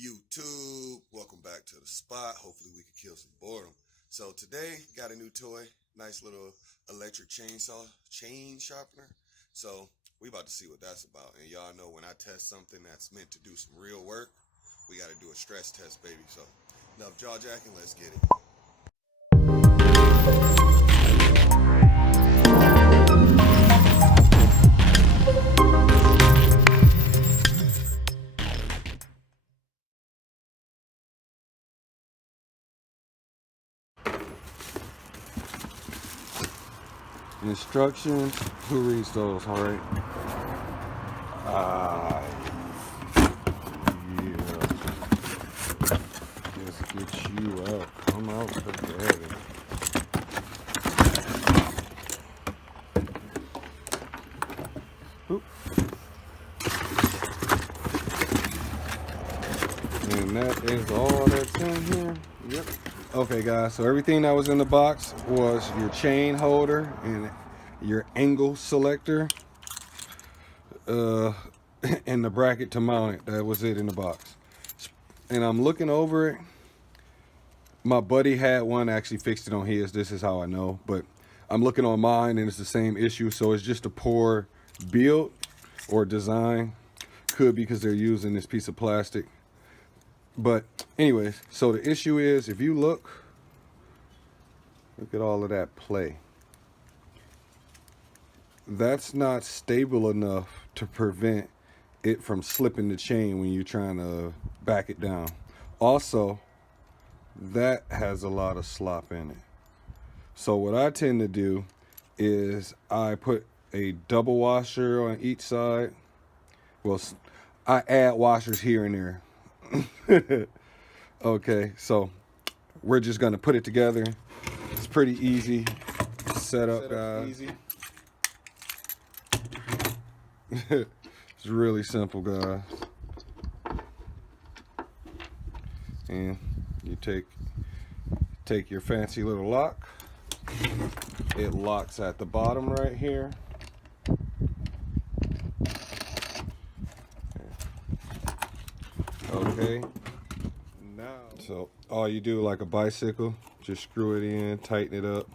YouTube, welcome back to the spot. Hopefully we can kill some boredom. So today, got a new toy, nice little electric chainsaw, chain sharpener. So we about to see what that's about. And y'all know when I test something that's meant to do some real work, we got to do a stress test, baby. So enough jaw jacking, let's get it. Instructions, who reads those, all right? Yeah. Just get you out. Come out for daddy. Oop. And that is all that's in here. Yep. Okay, guys, so everything that was in the box was your chain holder and your angle selector, and the bracket to mount it. That was it in the box. And I'm looking over it. My buddy had one, actually fixed it on his. This is how I know. But I'm looking on mine and it's the same issue. So it's just a poor build or design. Could be because they're using this piece of plastic. But anyways, so the issue is, if you look at all of that play. That's not stable enough to prevent it from slipping the chain when you're trying to back it down. Also, that has a lot of slop in it. So what I tend to do is I put a double washer on each side. Well, I add washers here and there. Okay, so we're just gonna put it together. It's pretty easy setup, guys. Easy. It's really simple, guys. And you take your fancy little lock. It locks at the bottom right here. Okay. Now, so all you do, like a bicycle, just screw it in, tighten it up.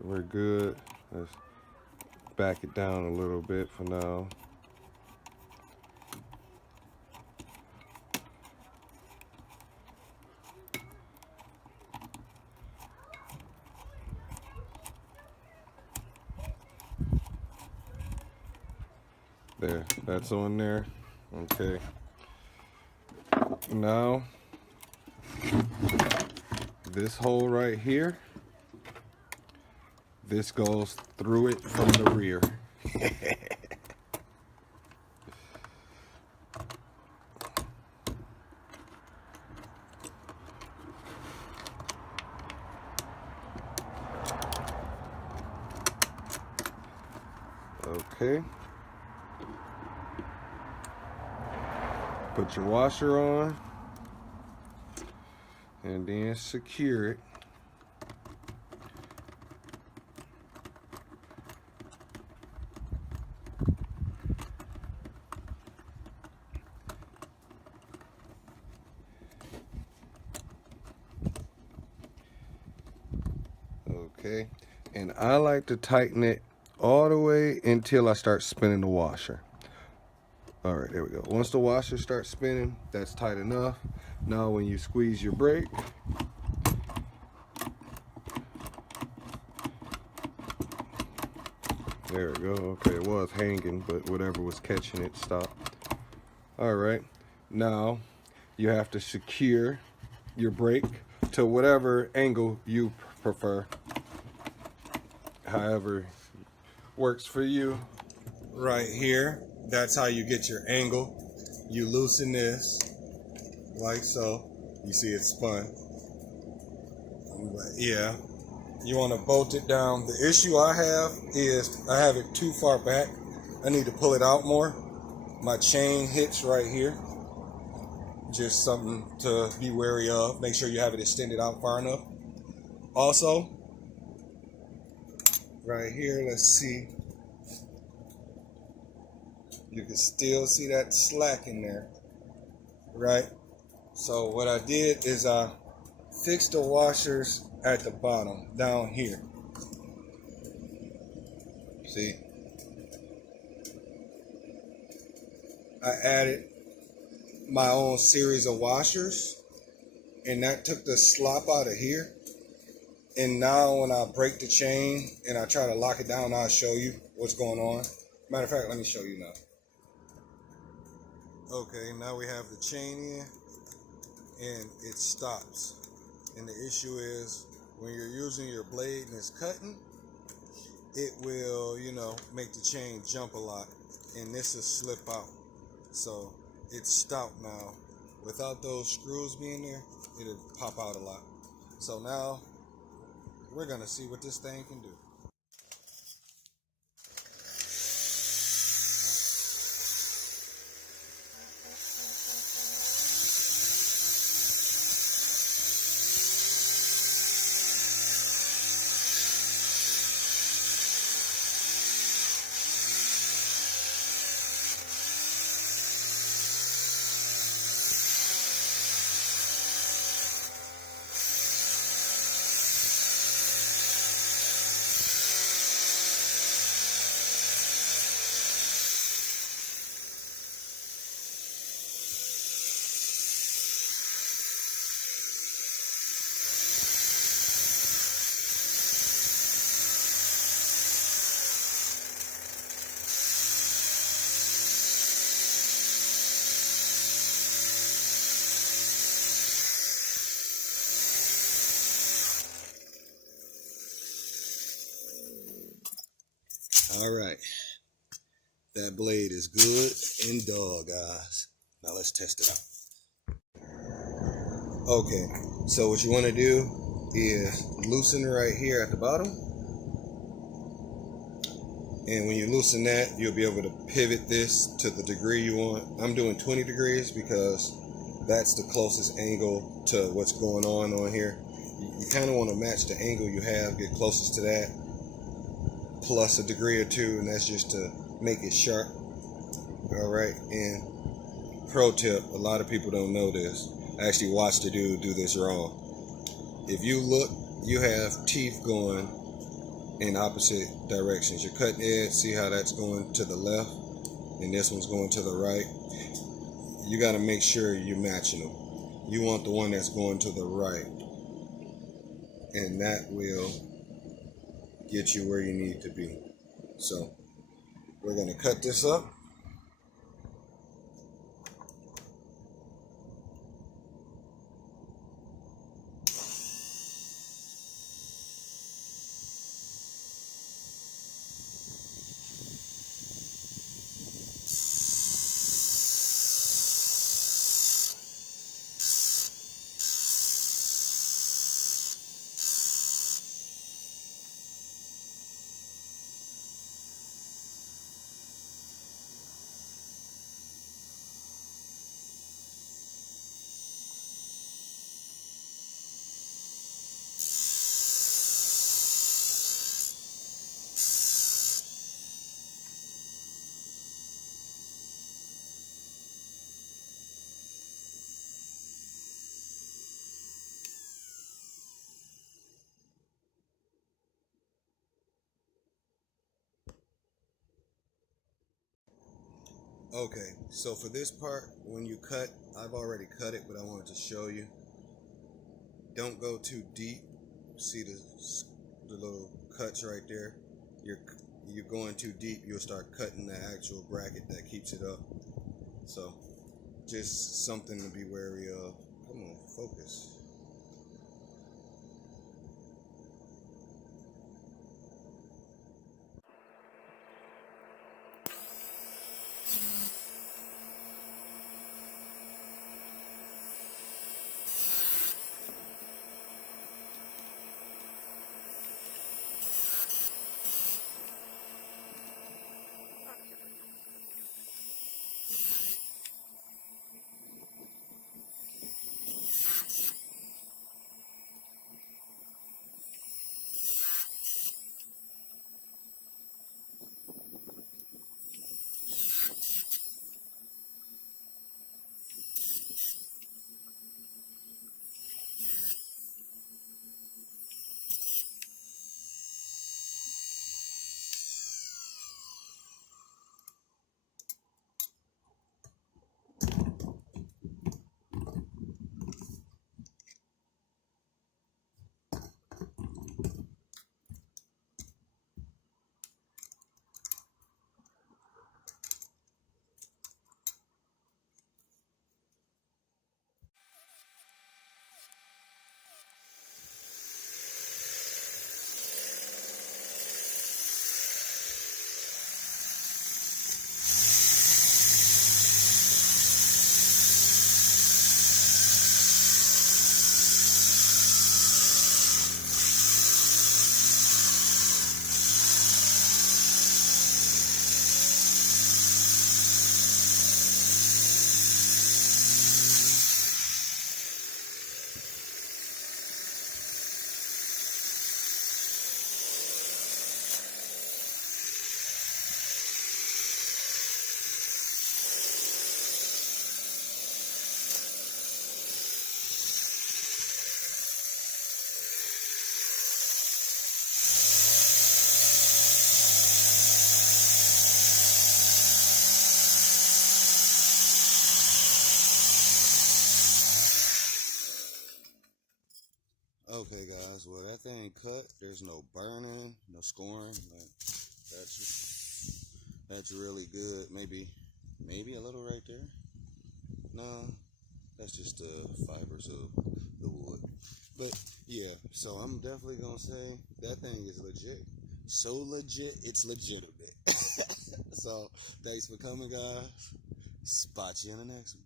We're good. Let's back it down a little bit for now. There, that's on there. Okay. Now, this hole right here, this goes through it from the rear. Okay. Put your washer on and then secure it. Okay, and I like to tighten it all the way until I start spinning the washer. All right, there we go. Once the washer starts spinning, that's tight enough. Now when you squeeze your brake, there we go. Okay, it was hanging, but whatever was catching it stopped. All right, now you have to secure your brake to whatever angle you prefer. However works for you. Right here, that's how you get your angle. You loosen this like so. You see it spun. Yeah, you want to bolt it down. The issue I have is I have it too far back. I need to pull it out more. My chain hits right here. Just something to be wary of. Make sure you have it extended out far enough. Also, right here, let's see. You can still see that slack in there. right? So what I did is I fixed the washers at the bottom down here. See, I added my own series of washers, and that took the slop out of here. And now when I break the chain and I try to lock it down, I'll show you what's going on. Matter of fact, let me show you now. Okay, now we have the chain in and it stops. And the issue is when you're using your blade and it's cutting, it will, make the chain jump a lot, and this will slip out. So it's stout now. Without those screws being there, it'll pop out a lot. So now we're gonna see what this thing can do. All right, that blade is good and dog, guys. Now let's test it out. Okay, so what you want to do is loosen right here at the bottom. And when you loosen that, you'll be able to pivot this to the degree you want. I'm doing 20 degrees because that's the closest angle to what's going on here. You kind of want to match the angle you have, get closest to that, plus a degree or two, and that's just to make it sharp. All right, and pro tip, a lot of people don't know this. I actually watched a dude do this wrong. If you look, you have teeth going in opposite directions. Your cutting edge, see how that's going to the left, and this one's going to the right. You got to make sure you're matching them. You want the one that's going to the right, and that will get you where you need to be. So we're going to cut this up. Okay, so for this part, when you cut, I've already cut it, but I wanted to show you. Don't go too deep. See the little cuts right there? You're going too deep, you'll start cutting the actual bracket that keeps it up. So just something to be wary of. Come on, focus. Okay, guys. Well, that thing cut. There's no burning, no scoring. Like, that's really good. Maybe a little right there. No, that's just the fibers of the wood. But yeah, so I'm definitely gonna say that thing is legit. So legit, it's legitimate. So thanks for coming, guys. Spot you in the next one.